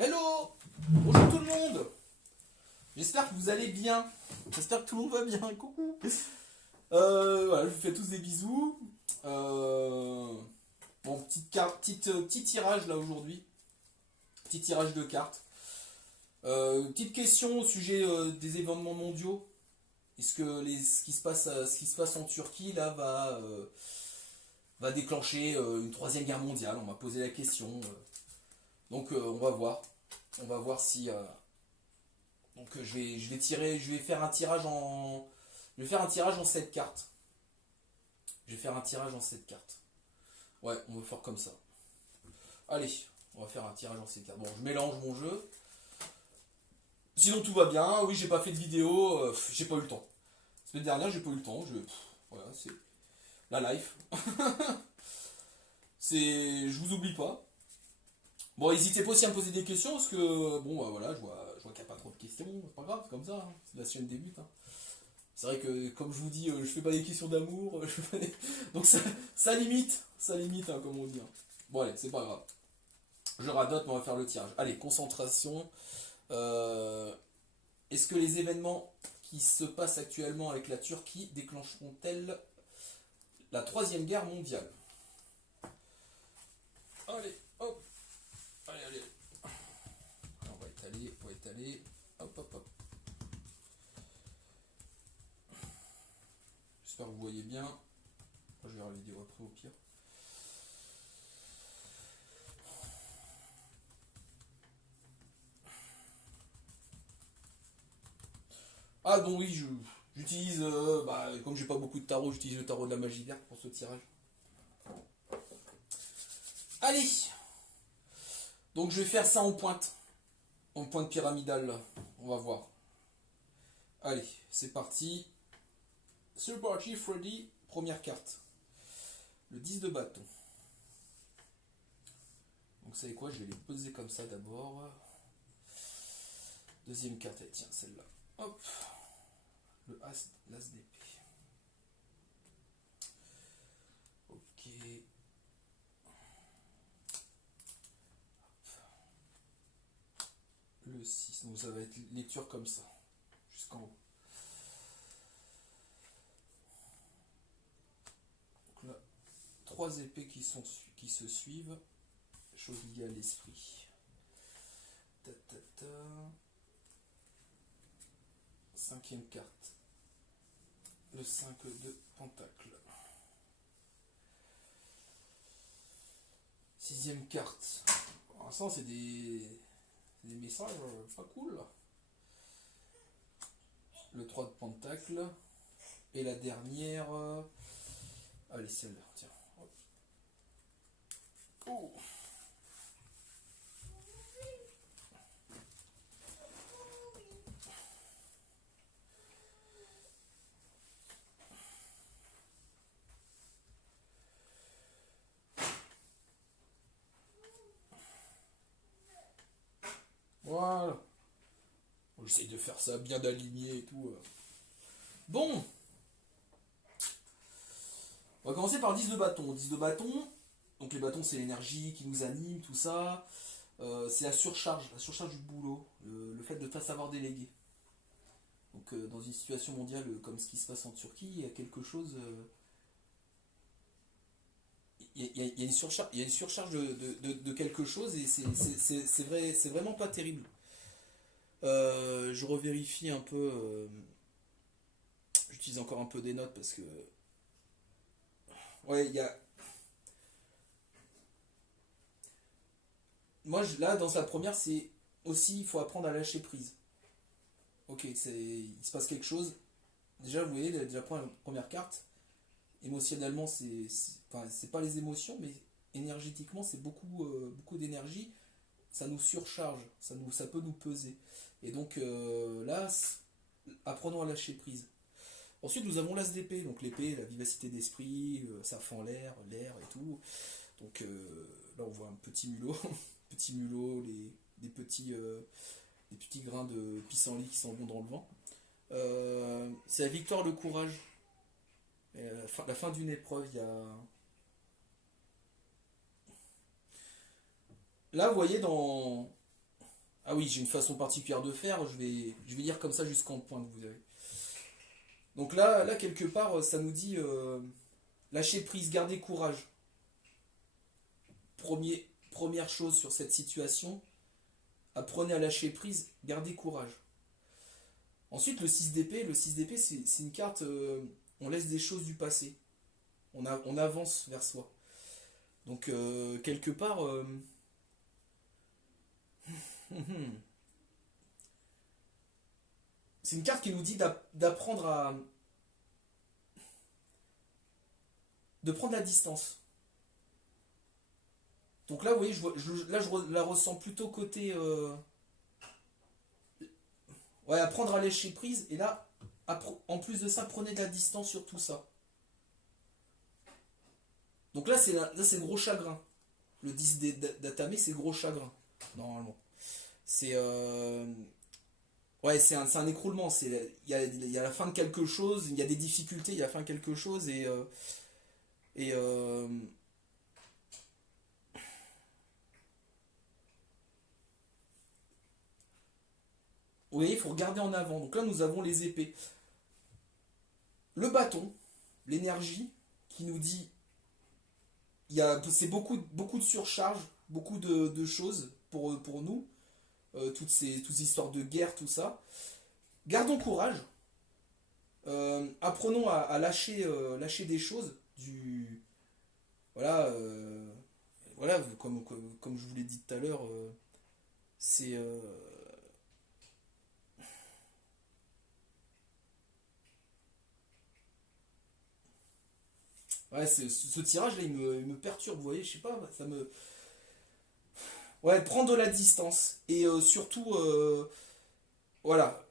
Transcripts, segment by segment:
Hello! Bonjour tout le monde! J'espère que vous allez bien. J'espère que tout le monde va bien. Coucou! Voilà, je vous fais tous des bisous. Bon, petit tirage là aujourd'hui. Petit tirage de cartes. Petite question au sujet des événements mondiaux. Est-ce que ce qui se passe en Turquie là va déclencher une troisième guerre mondiale? On m'a posé la question. Donc on va voir. On va voir si. Donc je vais faire un tirage en. Je vais faire un tirage en 7 cartes. Je vais faire un tirage en 7 cartes. Ouais, on va faire comme ça. Allez, on va faire un tirage en 7 cartes. Bon, je mélange mon jeu. Sinon tout va bien. Oui, j'ai pas fait de vidéo. J'ai pas eu le temps. La semaine dernière, j'ai pas eu le temps. Voilà, c'est la life. Je vous oublie pas. Bon, n'hésitez pas aussi à me poser des questions parce que bon, bah, voilà, je vois qu'il n'y a pas trop de questions. C'est pas grave, c'est comme ça. Hein. La chaîne débute. Hein. C'est vrai que comme je vous dis, je fais pas des questions d'amour. Donc ça limite, hein, comme on dit. Hein. Bon allez, c'est pas grave. Je radote, mais on va faire le tirage. Allez, concentration. Est-ce que les événements qui se passent actuellement avec la Turquie déclencheront-elles la troisième guerre mondiale? Allez, hop. Allez. On va étaler. Hop. J'espère que vous voyez bien. Je verrai la vidéo après au pire. Ah donc oui, j'utilise, comme j'ai pas beaucoup de tarot, j'utilise le tarot de la magie verte pour ce tirage. Allez. Donc je vais faire ça en pointe pyramidale là. On va voir. Allez, c'est parti. C'est parti, Freddy. Première carte. Le 10 de bâton. Donc vous savez quoi, je vais les poser comme ça d'abord. Deuxième carte, tiens, celle-là. Hop. L'as d'épée. Ok. Le 6. Donc ça va être lecture comme ça. Jusqu'en haut. Donc là, 3 épées qui se suivent. Chose liée à l'esprit. Cinquième carte. Le 5 de pentacle. Sixième carte. Pour l'instant, c'est des messages pas cool. Le 3 de pentacle. Et la dernière. Allez, celle-là, tiens. Hop. Oh. Voilà. J'essaye de faire ça bien aligné et tout. Bon. On va commencer par le 10 de bâton. 10 de bâton. Donc les bâtons, c'est l'énergie qui nous anime, tout ça. C'est la surcharge du boulot. Le fait de ne pas savoir déléguer. Donc dans une situation mondiale comme ce qui se passe en Turquie, il y a quelque chose... il y a une surcharge de quelque chose et c'est vraiment pas terrible. Je revérifie un peu. J'utilise encore un peu des notes parce que. Ouais, il y a. Moi, là, dans sa première, c'est aussi, il faut apprendre à lâcher prise. Ok, il se passe quelque chose. Déjà, vous voyez, déjà première carte. Émotionnellement, c'est pas les émotions, mais énergétiquement, c'est beaucoup d'énergie. Ça nous surcharge, ça peut nous peser. Et donc là, apprenons à lâcher prise. Ensuite, nous avons l'as d'épée. Donc l'épée, la vivacité d'esprit, ça fend l'air et tout. Donc là, on voit un petit mulot, des petits grains de pissenlit qui s'en vont dans le vent. C'est la victoire, le courage. Et la fin d'une épreuve, il y a... Là, vous voyez, Ah oui, j'ai une façon particulière de faire, je vais lire comme ça jusqu'en pointe, vous avez. Donc là quelque part, ça nous dit lâcher prise, garder courage. Première chose sur cette situation, apprenez à lâcher prise, gardez courage. Ensuite, le 6 d'épée, c'est une carte, on laisse des choses du passé. On avance vers soi. Donc, quelque part, c'est une carte qui nous dit d'apprendre de prendre la distance. Donc là, vous voyez, là, la ressens plutôt côté... ouais, apprendre à lâcher prise. Et là, en plus de ça, prenez de la distance sur tout ça. Donc là, c'est gros chagrin. Le 10 d'Atame, c'est gros chagrin, normalement. C'est... ouais, c'est un écroulement. Il y a la fin de quelque chose, il y a des difficultés, il y a la fin de quelque chose, et vous voyez, il faut regarder en avant. Donc là, nous avons les épées. Le bâton, l'énergie, qui nous dit, c'est beaucoup de surcharge, beaucoup de choses pour nous, toutes ces histoires de guerre, tout ça. Gardons courage, apprenons à lâcher des choses, voilà, voilà, comme je vous l'ai dit tout à l'heure, c'est... ouais, ce tirage-là, il me perturbe, vous voyez, je sais pas, ça me... Ouais, prendre de la distance. Et surtout, voilà,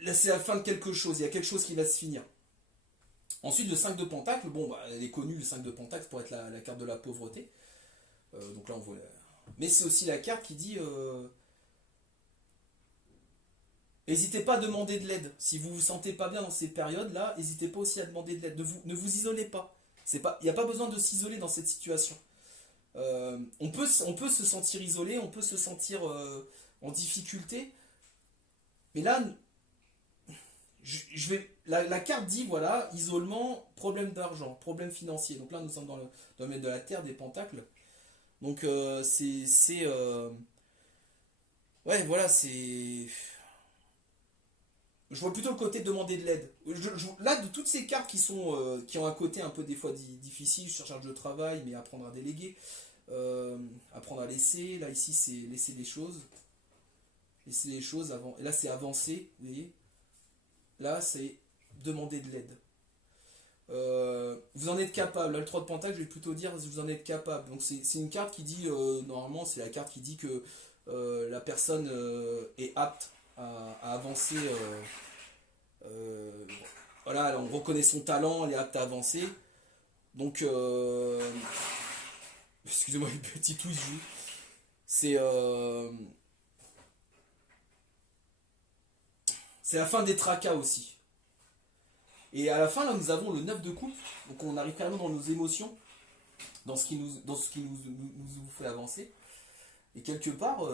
là c'est la fin de quelque chose, il y a quelque chose qui va se finir. Ensuite, le 5 de Pentacle, bon, bah, elle est connue, le 5 de Pentacle, pour être la carte de la pauvreté. Donc là, on voit... Mais c'est aussi la carte qui dit... n'hésitez pas à demander de l'aide. Si vous vous sentez pas bien dans ces périodes-là, n'hésitez pas aussi à demander de l'aide. Ne vous isolez pas. Il n'y a pas besoin de s'isoler dans cette situation. On peut se sentir isolé, on peut se sentir en difficulté. Mais là, la carte dit, voilà, isolement, problème d'argent, problème financier. Donc là, nous sommes dans le domaine de la terre, des pentacles. Donc ouais, voilà, c'est... Je vois plutôt le côté demander de l'aide. Là, de toutes ces cartes qui ont un côté un peu des fois difficile, surcharge de travail, mais apprendre à déléguer, apprendre à laisser. Là, ici, c'est laisser les choses. Laisser les choses avant. Et là, c'est avancer, vous voyez. Là, c'est demander de l'aide. Vous en êtes capable. Là, le 3 de Pentacle, je vais plutôt dire vous en êtes capable. Donc, c'est une carte qui dit, normalement, c'est la carte qui dit que la personne est apte à avancer. Voilà, on reconnaît son talent, elle est apte à avancer. Donc, excusez-moi, le petit twist, c'est c'est la fin des tracas aussi. Et à la fin, là, nous avons le 9 de coupe. Donc, on arrive carrément dans nos émotions, dans ce qui nous fait avancer. Et quelque part,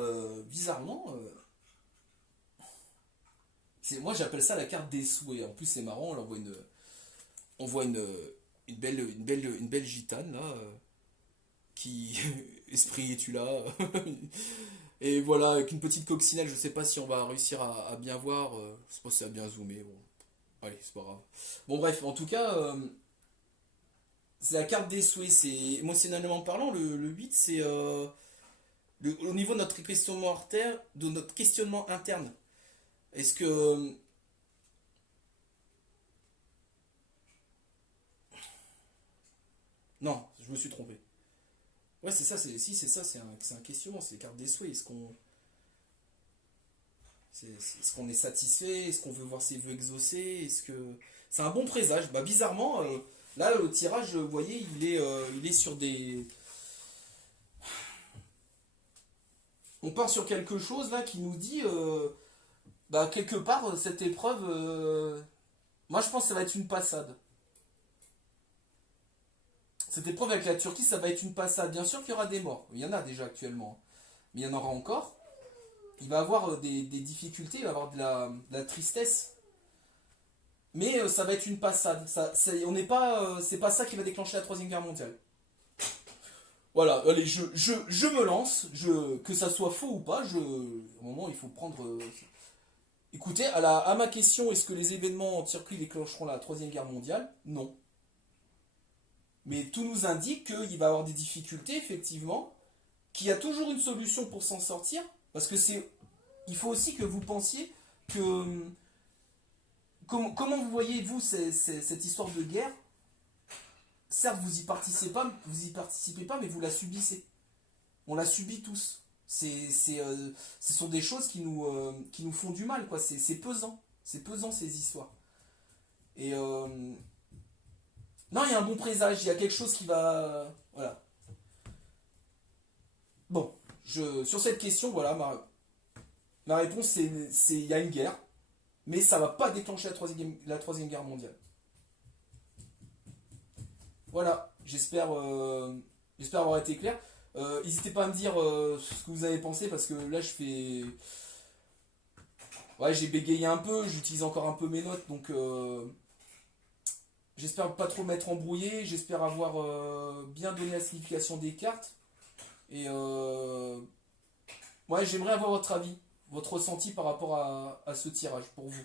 bizarrement, moi j'appelle ça la carte des souhaits. En plus, c'est marrant, on voit une belle gitane là, qui esprit es-tu là. Et voilà, avec une petite coccinelle, je sais pas si on va réussir à bien voir, je sais pas si ça a bien zoomé, bon, allez, c'est pas grave. Bon bref, en tout cas, c'est la carte des souhaits, c'est émotionnellement parlant, le 8 c'est au niveau de notre questionnement interne. Est-ce que... Non, je me suis trompé. Ouais, c'est ça, c'est ça, c'est un questionnement, c'est les cartes des souhaits. Est-ce qu'on est satisfait? Est-ce qu'on veut voir ses vœux exaucés? Est-ce que... C'est un bon présage. Bah, bizarrement, là, le tirage, vous voyez, il est sur des... On part sur quelque chose, là, qui nous dit... bah, quelque part, cette épreuve... moi, je pense que ça va être une passade. Cette épreuve avec la Turquie, ça va être une passade. Bien sûr qu'il y aura des morts. Il y en a déjà actuellement. Mais il y en aura encore. il va avoir des difficultés, il va avoir de la tristesse. Mais ça va être une passade. On n'est pas, c'est pas ça qui va déclencher la Troisième Guerre mondiale. Voilà, allez, je me lance, que ça soit faux ou pas, au moment il faut prendre... Écoutez, à ma question, est-ce que les événements en circuit déclencheront la Troisième Guerre mondiale? Non. Mais tout nous indique qu'il va y avoir des difficultés, effectivement, qu'il y a toujours une solution pour s'en sortir, parce que il faut aussi que vous pensiez que... Comment vous voyez, vous, cette histoire de guerre? Certes, vous y participez pas, mais vous la subissez. On la subit tous. Ce sont des choses qui nous font du mal, quoi. C'est pesant. C'est pesant, ces histoires. Et non, il y a un bon présage. Il y a quelque chose qui va... Voilà. Bon, sur cette question, voilà, ma réponse, c'est il y a une guerre, mais ça va pas déclencher la troisième guerre mondiale. Voilà, j'espère avoir été clair. N'hésitez pas à me dire ce que vous avez pensé, parce que là, Ouais, j'ai bégayé un peu, j'utilise encore un peu mes notes, donc j'espère pas trop m'être embrouillé, j'espère avoir bien donné la signification des cartes. Et ouais, j'aimerais avoir votre avis, votre ressenti par rapport à ce tirage pour vous.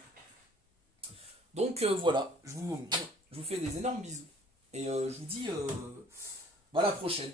Donc voilà, je vous fais des énormes bisous. Et je vous dis bah, à la prochaine.